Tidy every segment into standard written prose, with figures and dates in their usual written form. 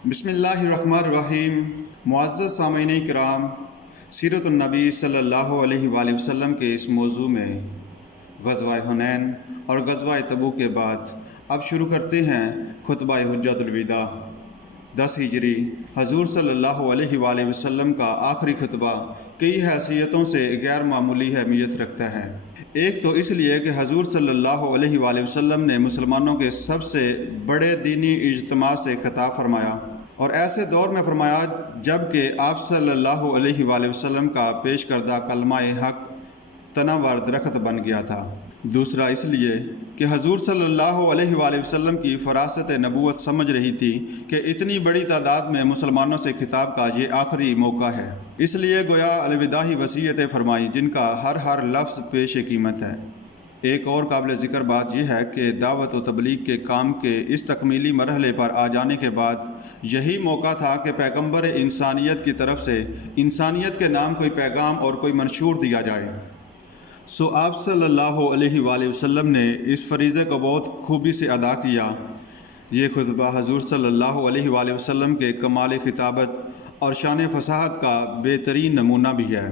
بسم اللہ الرحمن الرحیم۔ معزز سامعین کرام، سیرت النبی صلی اللہ علیہ وآلہ وسلم کے اس موضوع میں غزوہ حنین اور غزوہ تبوک کے بعد اب شروع کرتے ہیں خطبہ حجۃ الوداع 10 ہجری حضور صلی اللہ علیہ وآلہ وسلم کا آخری خطبہ کئی حیثیتوں سے غیر معمولی اہمیت رکھتا ہے۔ ایک تو اس لیے کہ حضور صلی اللہ علیہ وآلہ وسلم نے مسلمانوں کے سب سے بڑے دینی اجتماع سے خطاب فرمایا اور ایسے دور میں فرمایا جب کہ آپ صلی اللہ علیہ وآلہ وسلم کا پیش کردہ کلمہ حق تناور درخت بن گیا تھا۔ دوسرا اس لیے کہ حضور صلی اللہ علیہ وآلہ وسلم کی فراست نبوت سمجھ رہی تھی کہ اتنی بڑی تعداد میں مسلمانوں سے خطاب کا یہ آخری موقع ہے، اس لیے گویا الوداعی وصیتیں فرمائی جن کا ہر لفظ پیش قیمت ہے۔ ایک اور قابل ذکر بات یہ ہے کہ دعوت و تبلیغ کے کام کے اس تکمیلی مرحلے پر آ جانے کے بعد یہی موقع تھا کہ پیغمبر انسانیت کی طرف سے انسانیت کے نام کوئی پیغام اور کوئی منشور دیا جائے۔ سو آپ صلی اللہ علیہ وآلہ وسلم نے اس فریضے کو بہت خوبی سے ادا کیا۔ یہ خطبہ حضور صلی اللہ علیہ وآلہ وسلم کے کمال خطابت اور شان فصاحت کا بہترین نمونہ بھی ہے،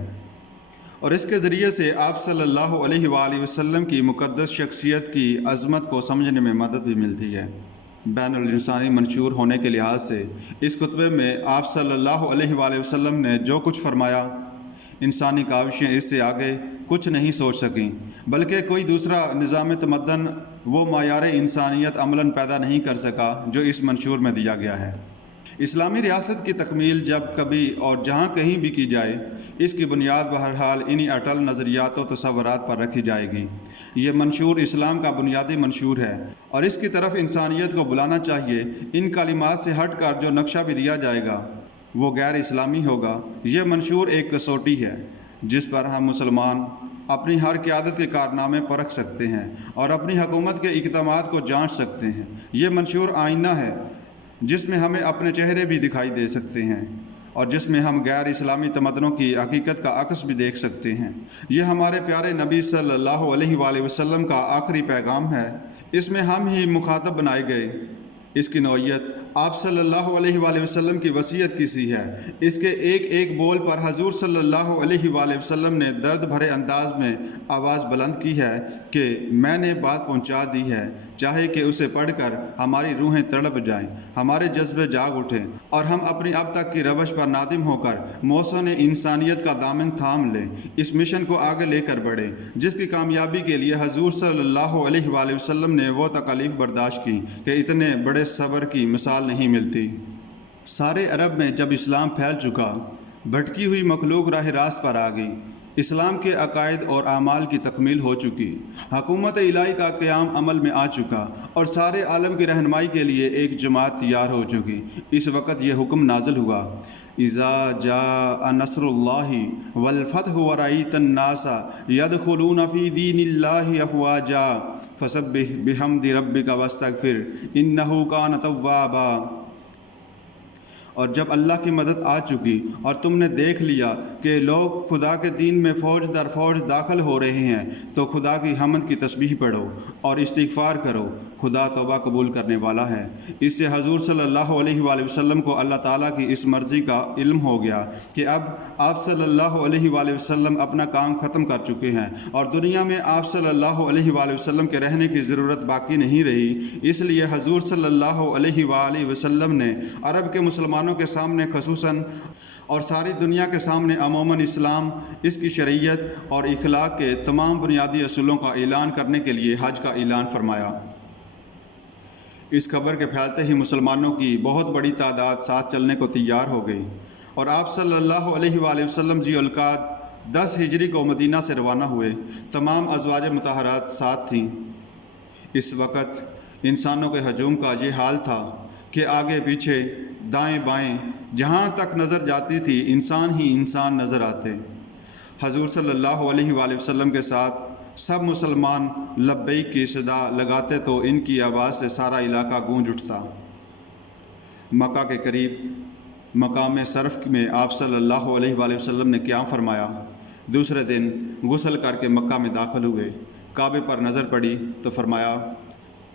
اور اس کے ذریعے سے آپ صلی اللہ علیہ وآلہ وسلم کی مقدس شخصیت کی عظمت کو سمجھنے میں مدد بھی ملتی ہے۔ بین الانسانی منشور ہونے کے لحاظ سے اس خطبے میں آپ صلی اللہ علیہ وآلہ وسلم نے جو کچھ فرمایا، انسانی کاوشیں اس سے آگے کچھ نہیں سوچ سکیں، بلکہ کوئی دوسرا نظام تمدن وہ معیار انسانیت عملاً پیدا نہیں کر سکا جو اس منشور میں دیا گیا ہے۔ اسلامی ریاست کی تکمیل جب کبھی اور جہاں کہیں بھی کی جائے، اس کی بنیاد بہرحال انہی اٹل نظریات و تصورات پر رکھی جائے گی۔ یہ منشور اسلام کا بنیادی منشور ہے اور اس کی طرف انسانیت کو بلانا چاہیے۔ ان کلمات سے ہٹ کر جو نقشہ بھی دیا جائے گا وہ غیر اسلامی ہوگا۔ یہ منشور ایک کسوٹی ہے جس پر ہم مسلمان اپنی ہر قیادت کے کارنامے پرکھ سکتے ہیں اور اپنی حکومت کے اقدامات کو جانچ سکتے ہیں۔ یہ منشور آئینہ ہے جس میں ہمیں اپنے چہرے بھی دکھائی دے سکتے ہیں اور جس میں ہم غیر اسلامی تمدنوں کی حقیقت کا عکس بھی دیکھ سکتے ہیں۔ یہ ہمارے پیارے نبی صلی اللہ علیہ وآلہ وسلم کا آخری پیغام ہے۔ اس میں ہم ہی مخاطب بنائے گئے۔ اس کی نوعیت آپ صلی اللہ علیہ وآلہ وسلم کی وصیت کی سی ہے۔ اس کے ایک بول پر حضور صلی اللہ علیہ وآلہ وسلم نے درد بھرے انداز میں آواز بلند کی ہے کہ میں نے بات پہنچا دی ہے، چاہے کہ اسے پڑھ کر ہماری روحیں تڑپ جائیں، ہمارے جذبے جاگ اٹھیں اور ہم اپنی اب تک کی روش پر نادم ہو کر موسم انسانیت کا دامن تھام لیں، اس مشن کو آگے لے کر بڑھیں جس کی کامیابی کے لیے حضور صلی اللہ علیہ وآلہ وسلم نے وہ تکالیف برداشت کی کہ اتنے بڑے صبر کی مثال نہیں ملتی۔ سارے عرب میں جب اسلام پھیل چکا، بھٹکی ہوئی مخلوق راہ راست پر آ گئی، اسلام کے عقائد اور اعمال کی تکمیل ہو چکی، حکومت الہی کا قیام عمل میں آ چکا اور سارے عالم کی رہنمائی کے لیے ایک جماعت تیار ہو چکی۔ اس وقت یہ حکم نازل ہوا، اذا جاء نصر اللہ والفتح ورأیت الناس يدخلون فی دین اللہ افواجا فسبح بحمد ربک واستغفر انہ کان توابا۔ اور جب اللہ کی مدد آ چکی اور تم نے دیکھ لیا کہ لوگ خدا کے دین میں فوج در فوج داخل ہو رہے ہیں تو خدا کی حمد کی تسبیح پڑھو اور استغفار کرو، خدا توبہ قبول کرنے والا ہے۔ اس سے حضور صلی اللہ علیہ وآلہ وسلم کو اللہ تعالیٰ کی اس مرضی کا علم ہو گیا کہ اب آپ صلی اللہ علیہ وآلہ وسلم اپنا کام ختم کر چکے ہیں اور دنیا میں آپ صلی اللہ علیہ وآلہ وسلم کے رہنے کی ضرورت باقی نہیں رہی۔ اس لیے حضور صلی اللہ علیہ وآلہ وسلم نے عرب کے مسلمانوں کے سامنے خصوصاً اور ساری دنیا کے سامنے عموماً اسلام، اس کی شریعت اور اخلاق کے تمام بنیادی اصولوں کا اعلان کرنے کے لیے حج کا اعلان فرمایا۔ اس خبر کے پھیلتے ہی مسلمانوں کی بہت بڑی تعداد ساتھ چلنے کو تیار ہو گئی اور آپ صلی اللہ علیہ وآلہ وسلم ذی القعدہ 10 ہجری کو مدینہ سے روانہ ہوئے۔ تمام ازواج مطہرات ساتھ تھیں۔ اس وقت انسانوں کے ہجوم کا یہ حال تھا کہ آگے پیچھے دائیں بائیں جہاں تک نظر جاتی تھی انسان ہی انسان نظر آتے۔ حضور صلی اللہ علیہ وآلہ وسلم کے ساتھ سب مسلمان لبیک کی صدا لگاتے تو ان کی آواز سے سارا علاقہ گونج اٹھتا۔ مکہ کے قریب مقام صرف میں آپ صلی اللہ علیہ وآلہ وسلم نے قیام فرمایا۔ دوسرے دن غسل کر کے مکہ میں داخل ہوئے۔ کعبے پر نظر پڑی تو فرمایا،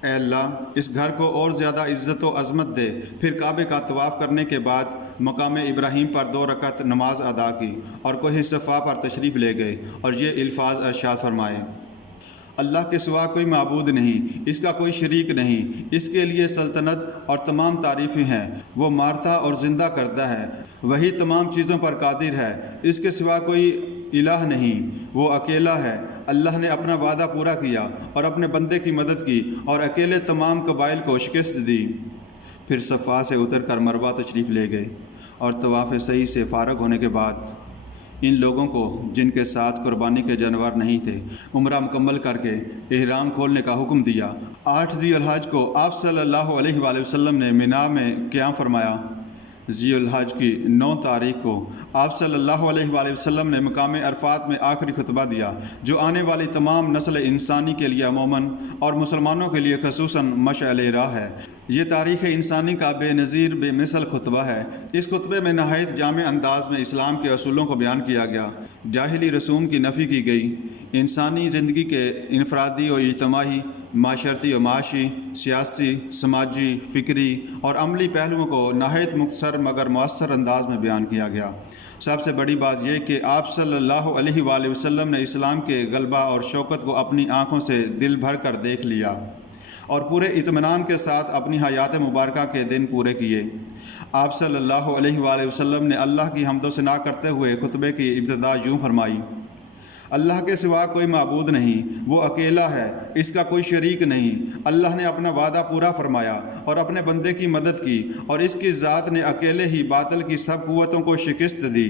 اے اللہ اس گھر کو اور زیادہ عزت و عظمت دے۔ پھر کعبے کا طواف کرنے کے بعد مقام ابراہیم پر 2 رکعت نماز ادا کی اور کوہ صفا پر تشریف لے گئے اور یہ الفاظ ارشاد فرمائے: اللہ کے سوا کوئی معبود نہیں، اس کا کوئی شریک نہیں، اس کے لیے سلطنت اور تمام تعریفیں ہیں۔ وہ مارتا اور زندہ کرتا ہے، وہی تمام چیزوں پر قادر ہے، اس کے سوا کوئی الہ نہیں، وہ اکیلا ہے۔ اللہ نے اپنا وعدہ پورا کیا اور اپنے بندے کی مدد کی اور اکیلے تمام قبائل کو شکست دی۔ پھر صفا سے اتر کر مروہ تشریف لے گئے اور طواف سعی سے فارغ ہونے کے بعد ان لوگوں کو جن کے ساتھ قربانی کے جانور نہیں تھے عمرہ مکمل کر کے احرام کھولنے کا حکم دیا۔ 8 ذی الحج کو آپ صلی اللہ علیہ وآلہ وسلم نے مینا میں قیام فرمایا۔ ذی الحج کی 9 تاریخ کو آپ صلی اللہ علیہ وآلہ وسلم نے مقام عرفات میں آخری خطبہ دیا، جو آنے والی تمام نسل انسانی کے لیے عموماً اور مسلمانوں کے لیے خصوصاً مشعل راہ ہے۔ یہ تاریخ انسانی کا بے نظیر بے مثل خطبہ ہے۔ اس خطبے میں نہایت جامع انداز میں اسلام کے اصولوں کو بیان کیا گیا، جاہلی رسوم کی نفی کی گئی، انسانی زندگی کے انفرادی و اجتماعی، معاشرتی و معاشی، سیاسی، سماجی، فکری اور عملی پہلوؤں کو نہایت مختصر مگر مؤثر انداز میں بیان کیا گیا۔ سب سے بڑی بات یہ کہ آپ صلی اللہ علیہ وآلہ وسلم نے اسلام کے غلبہ اور شوکت کو اپنی آنکھوں سے دل بھر کر دیکھ لیا اور پورے اطمینان کے ساتھ اپنی حیات مبارکہ کے دن پورے کیے۔ آپ صلی اللہ علیہ وآلہ وسلم نے اللہ کی حمد و ثنا کرتے ہوئے خطبے کی ابتدا یوں فرمائی: اللہ کے سوا کوئی معبود نہیں، وہ اکیلا ہے، اس کا کوئی شریک نہیں۔ اللہ نے اپنا وعدہ پورا فرمایا اور اپنے بندے کی مدد کی اور اس کی ذات نے اکیلے ہی باطل کی سب قوتوں کو شکست دی۔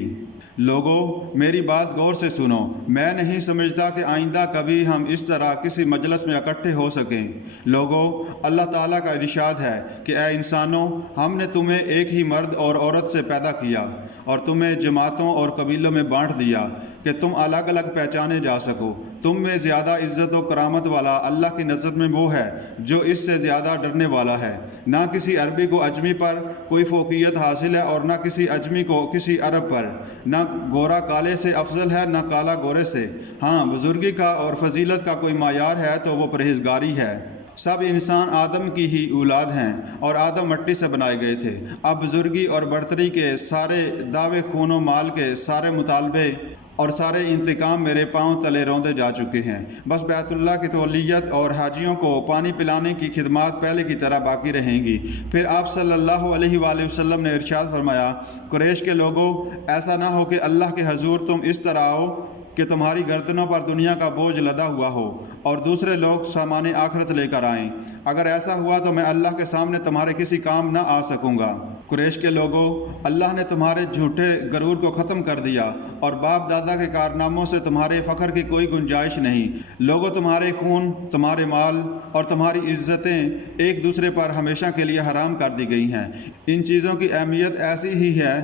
لوگو میری بات غور سے سنو، میں نہیں سمجھتا کہ آئندہ کبھی ہم اس طرح کسی مجلس میں اکٹھے ہو سکیں۔ لوگو اللہ تعالیٰ کا ارشاد ہے کہ اے انسانوں، ہم نے تمہیں ایک ہی مرد اور عورت سے پیدا کیا اور تمہیں جماعتوں اور قبیلوں میں بانٹ دیا کہ تم الگ الگ پہچانے جا سکو۔ تم میں زیادہ عزت و کرامت والا اللہ کی نظر میں وہ ہے جو اس سے زیادہ ڈرنے والا ہے۔ نہ کسی عربی کو اجمی پر کوئی فوقیت حاصل ہے اور نہ کسی اجمی کو کسی عرب پر، نہ گورا کالے سے افضل ہے نہ کالا گورے سے۔ ہاں، بزرگی کا اور فضیلت کا کوئی معیار ہے تو وہ پرہیزگاری ہے۔ سب انسان آدم کی ہی اولاد ہیں اور آدم مٹی سے بنائے گئے تھے۔ اب بزرگی اور برتری کے سارے دعوے، خون و مال کے سارے مطالبے اور سارے انتقام میرے پاؤں تلے روندے جا چکے ہیں۔ بس بیت اللہ کی تولیت اور حاجیوں کو پانی پلانے کی خدمات پہلے کی طرح باقی رہیں گی۔ پھر آپ صلی اللہ علیہ وآلہ وسلم نے ارشاد فرمایا: قریش کے لوگوں، ایسا نہ ہو کہ اللہ کے حضور تم اس طرح آؤ کہ تمہاری گردنوں پر دنیا کا بوجھ لدا ہوا ہو اور دوسرے لوگ سامان آخرت لے کر آئیں۔ اگر ایسا ہوا تو میں اللہ کے سامنے تمہارے کسی کام نہ آ سکوں گا۔ قریش کے لوگوں، اللہ نے تمہارے جھوٹے غرور کو ختم کر دیا اور باپ دادا کے کارناموں سے تمہارے فخر کی کوئی گنجائش نہیں۔ لوگوں، تمہارے خون، تمہارے مال اور تمہاری عزتیں ایک دوسرے پر ہمیشہ کے لیے حرام کر دی گئی ہیں۔ ان چیزوں کی اہمیت ایسی ہی ہے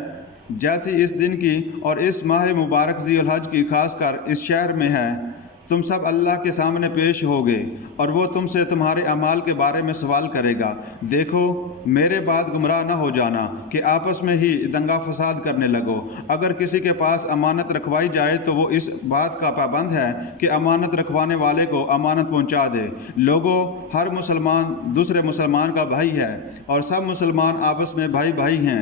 جیسی اس دن کی اور اس ماہ مبارک ذی الحج کی، خاص کر اس شہر میں ہے۔ تم سب اللہ کے سامنے پیش ہوگے اور وہ تم سے تمہارے اعمال کے بارے میں سوال کرے گا۔ دیکھو، میرے بعد گمراہ نہ ہو جانا کہ آپس میں ہی دنگا فساد کرنے لگو۔ اگر کسی کے پاس امانت رکھوائی جائے تو وہ اس بات کا پابند ہے کہ امانت رکھوانے والے کو امانت پہنچا دے۔ لوگوں، ہر مسلمان دوسرے مسلمان کا بھائی ہے اور سب مسلمان آپس میں بھائی بھائی ہیں۔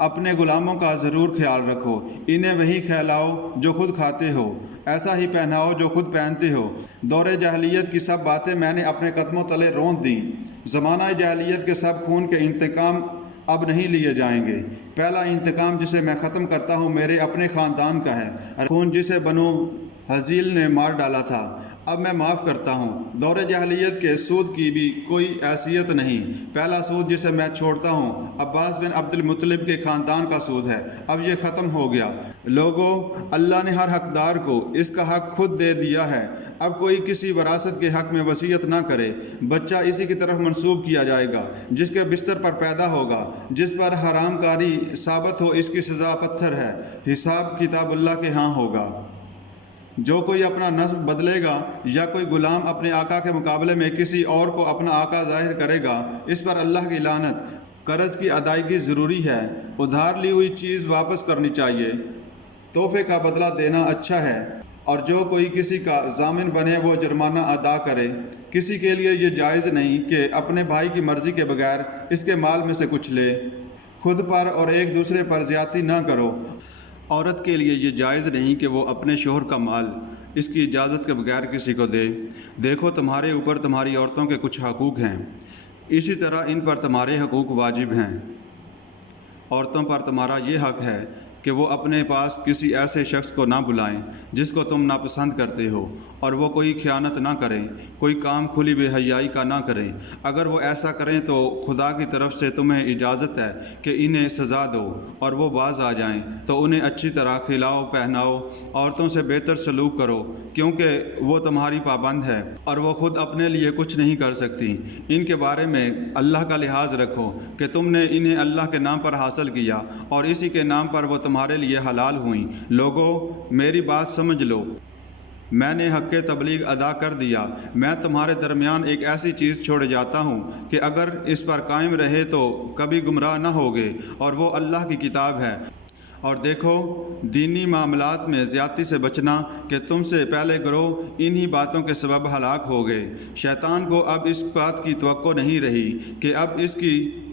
اپنے غلاموں کا ضرور خیال رکھو، انہیں وہی کھلاؤ جو خود کھاتے ہو، ایسا ہی پہناؤ جو خود پہنتے ہو۔ دور جاہلیت کی سب باتیں میں نے اپنے قدموں تلے روند دیں۔ زمانہ جاہلیت کے سب خون کے انتقام اب نہیں لیے جائیں گے۔ پہلا انتقام جسے میں ختم کرتا ہوں میرے اپنے خاندان کا ہے، خون جسے بنو حزیل نے مار ڈالا تھا اب میں معاف کرتا ہوں۔ دور جاہلیت کے سود کی بھی کوئی حیثیت نہیں۔ پہلا سود جسے میں چھوڑتا ہوں عباس بن عبد المطلب کے خاندان کا سود ہے، اب یہ ختم ہو گیا۔ لوگوں، اللہ نے ہر حقدار کو اس کا حق خود دے دیا ہے۔ اب کوئی کسی وراثت کے حق میں وصیت نہ کرے۔ بچہ اسی کی طرف منسوب کیا جائے گا جس کے بستر پر پیدا ہوگا۔ جس پر حرام کاری ثابت ہو اس کی سزا پتھر ہے، حساب کتاب اللہ کے ہاں ہوگا۔ جو کوئی اپنا نسب بدلے گا یا کوئی غلام اپنے آقا کے مقابلے میں کسی اور کو اپنا آقا ظاہر کرے گا، اس پر اللہ کی لعنت۔ قرض کی ادائیگی ضروری ہے، ادھار لی ہوئی چیز واپس کرنی چاہیے، تحفے کا بدلہ دینا اچھا ہے۔ اور جو کوئی کسی کا ضامن بنے وہ جرمانہ ادا کرے۔ کسی کے لیے یہ جائز نہیں کہ اپنے بھائی کی مرضی کے بغیر اس کے مال میں سے کچھ لے۔ خود پر اور ایک دوسرے پر زیادتی نہ کرو۔ عورت کے لیے یہ جائز نہیں کہ وہ اپنے شوہر کا مال اس کی اجازت کے بغیر کسی کو دے۔ دیکھو تمہارے اوپر تمہاری عورتوں کے کچھ حقوق ہیں، اسی طرح ان پر تمہارے حقوق واجب ہیں۔ عورتوں پر تمہارا یہ حق ہے کہ وہ اپنے پاس کسی ایسے شخص کو نہ بلائیں جس کو تم ناپسند کرتے ہو، اور وہ کوئی خیانت نہ کریں، کوئی کام کھلی بے حیائی کا نہ کریں۔ اگر وہ ایسا کریں تو خدا کی طرف سے تمہیں اجازت ہے کہ انہیں سزا دو، اور وہ باز آ جائیں تو انہیں اچھی طرح کھلاؤ پہناؤ، عورتوں سے بہتر سلوک کرو، کیونکہ وہ تمہاری پابند ہے اور وہ خود اپنے لیے کچھ نہیں کر سکتی۔ ان کے بارے میں اللہ کا لحاظ رکھو کہ تم نے انہیں اللہ کے نام پر حاصل کیا اور اسی کے نام پر وہ تمہارے لیے حلال ہوئیں۔ لوگو میری بات سمجھ لو، میں نے حق تبلیغ ادا کر دیا۔ میں تمہارے درمیان ایک ایسی چیز چھوڑ جاتا ہوں کہ اگر اس پر قائم رہے تو کبھی گمراہ نہ ہوگے، اور وہ اللہ کی کتاب ہے۔ اور دیکھو دینی معاملات میں زیادتی سے بچنا کہ تم سے پہلے گروہ انہی باتوں کے سبب ہلاک ہو گئے۔ شیطان کو اب اس بات کی توقع نہیں رہی کہ اب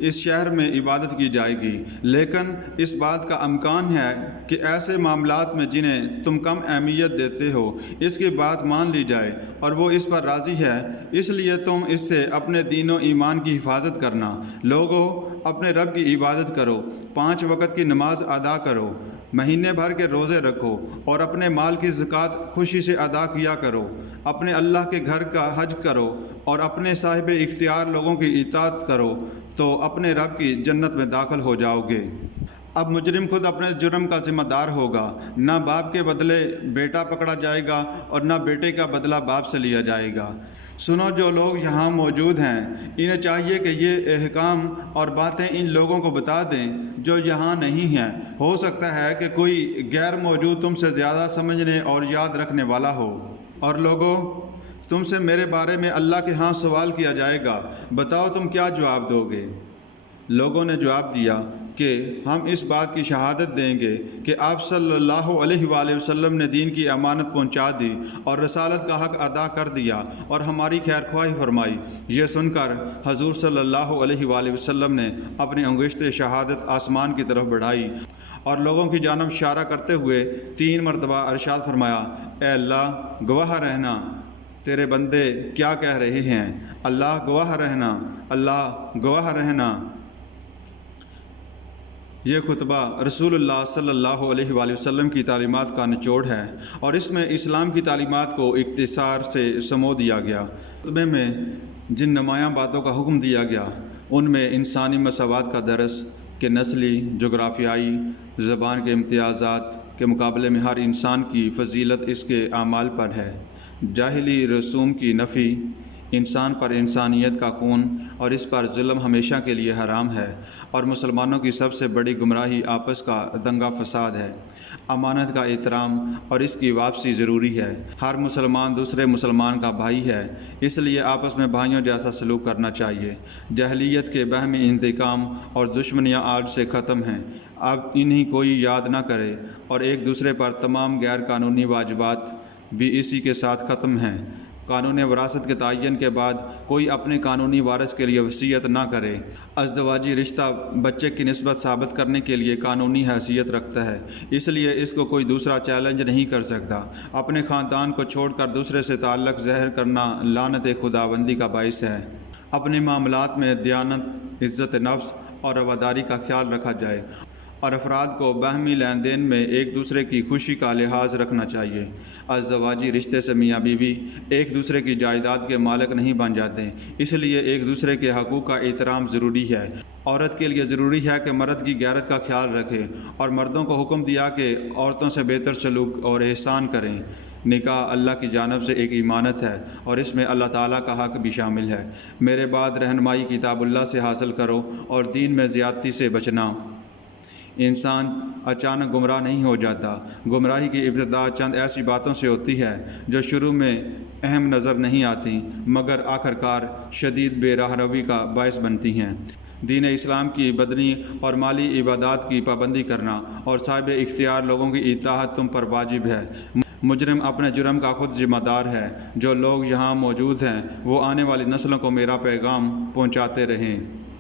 اس شہر میں عبادت کی جائے گی، لیکن اس بات کا امکان ہے کہ ایسے معاملات میں جنہیں تم کم اہمیت دیتے ہو اس کی بات مان لی جائے، اور وہ اس پر راضی ہے۔ اس لیے تم اس سے اپنے دین و ایمان کی حفاظت کرنا۔ لوگو اپنے رب کی عبادت کرو، 5 وقت کی نماز ادا کرو، مہینے بھر کے روزے رکھو، اور اپنے مال کی زکوٰۃ خوشی سے ادا کیا کرو۔ اپنے اللہ کے گھر کا حج کرو اور اپنے صاحب اختیار لوگوں کی اطاعت کرو، تو اپنے رب کی جنت میں داخل ہو جاؤ گے۔ اب مجرم خود اپنے جرم کا ذمہ دار ہوگا۔ نہ باپ کے بدلے بیٹا پکڑا جائے گا اور نہ بیٹے کا بدلہ باپ سے لیا جائے گا۔ سنو جو لوگ یہاں موجود ہیں انہیں چاہیے کہ یہ احکام اور باتیں ان لوگوں کو بتا دیں جو یہاں نہیں ہیں۔ ہو سکتا ہے کہ کوئی غیر موجود تم سے زیادہ سمجھنے اور یاد رکھنے والا ہو۔ اور لوگوں تم سے میرے بارے میں اللہ کے ہاں سوال کیا جائے گا، بتاؤ تم کیا جواب دو گے؟ لوگوں نے جواب دیا کہ ہم اس بات کی شہادت دیں گے کہ آپ صلی اللہ علیہ وآلہ وسلم نے دین کی امانت پہنچا دی اور رسالت کا حق ادا کر دیا اور ہماری خیر خواہی فرمائی۔ یہ سن کر حضور صلی اللہ علیہ وآلہ وسلم نے اپنی انگشت شہادت آسمان کی طرف بڑھائی اور لوگوں کی جانب اشارہ کرتے ہوئے 3 مرتبہ ارشاد فرمایا، اے اللہ گواہ رہنا تیرے بندے کیا کہہ رہے ہیں، اللہ گواہ رہنا، اللہ گواہ رہنا۔ یہ خطبہ رسول اللہ صلی اللہ علیہ وآلہ وسلم کی تعلیمات کا نچوڑ ہے، اور اس میں اسلام کی تعلیمات کو اختصار سے سمو دیا گیا۔ خطبے میں جن نمایاں باتوں کا حکم دیا گیا ان میں انسانی مساوات کا درس کہ نسلی، جغرافیائی، زبان کے امتیازات کے مقابلے میں ہر انسان کی فضیلت اس کے اعمال پر ہے، جاہلی رسوم کی نفی، انسان پر انسانیت کا خون اور اس پر ظلم ہمیشہ کے لیے حرام ہے، اور مسلمانوں کی سب سے بڑی گمراہی آپس کا دنگا فساد ہے۔ امانت کا احترام اور اس کی واپسی ضروری ہے۔ ہر مسلمان دوسرے مسلمان کا بھائی ہے، اس لیے آپس میں بھائیوں جیسا سلوک کرنا چاہیے۔ جاہلیت کے باہمی انتقام اور دشمنیاں آج سے ختم ہیں، اب انہیں کوئی یاد نہ کرے، اور ایک دوسرے پر تمام غیر قانونی واجبات بھی اسی کے ساتھ ختم ہیں۔ قانون وراثت کے تعین کے بعد کوئی اپنے قانونی وارث کے لیے وصیت نہ کرے۔ ازدواجی رشتہ بچے کی نسبت ثابت کرنے کے لیے قانونی حیثیت رکھتا ہے، اس لیے اس کو کوئی دوسرا چیلنج نہیں کر سکتا۔ اپنے خاندان کو چھوڑ کر دوسرے سے تعلق ظاہر کرنا لعنت خداوندی کا باعث ہے۔ اپنے معاملات میں دیانت، عزت نفس اور رواداری کا خیال رکھا جائے، اور افراد کو باہمی لین دین میں ایک دوسرے کی خوشی کا لحاظ رکھنا چاہیے۔ ازدواجی رشتے سے میاں بیوی ایک دوسرے کی جائیداد کے مالک نہیں بن جاتے، اس لیے ایک دوسرے کے حقوق کا احترام ضروری ہے۔ عورت کے لیے ضروری ہے کہ مرد کی غیرت کا خیال رکھے، اور مردوں کو حکم دیا کہ عورتوں سے بہتر سلوک اور احسان کریں۔ نکاح اللہ کی جانب سے ایک امانت ہے، اور اس میں اللہ تعالیٰ کا حق بھی شامل ہے۔ میرے بعد رہنمائی کتاب اللہ سے حاصل کرو اور دین میں زیادتی سے بچنا۔ انسان اچانک گمراہ نہیں ہو جاتا۔ گمراہی کی ابتدا چند ایسی باتوں سے ہوتی ہے جو شروع میں اہم نظر نہیں آتی، مگر آخرکار شدید بے راہ روی کا باعث بنتی ہیں۔ دین اسلام کی بدنی اور مالی عبادات کی پابندی کرنا اور صاحب اختیار لوگوں کی اطاعت تم پر واجب ہے۔ مجرم اپنے جرم کا خود ذمہ دار ہے۔ جو لوگ یہاں موجود ہیں وہ آنے والی نسلوں کو میرا پیغام پہنچاتے رہیں۔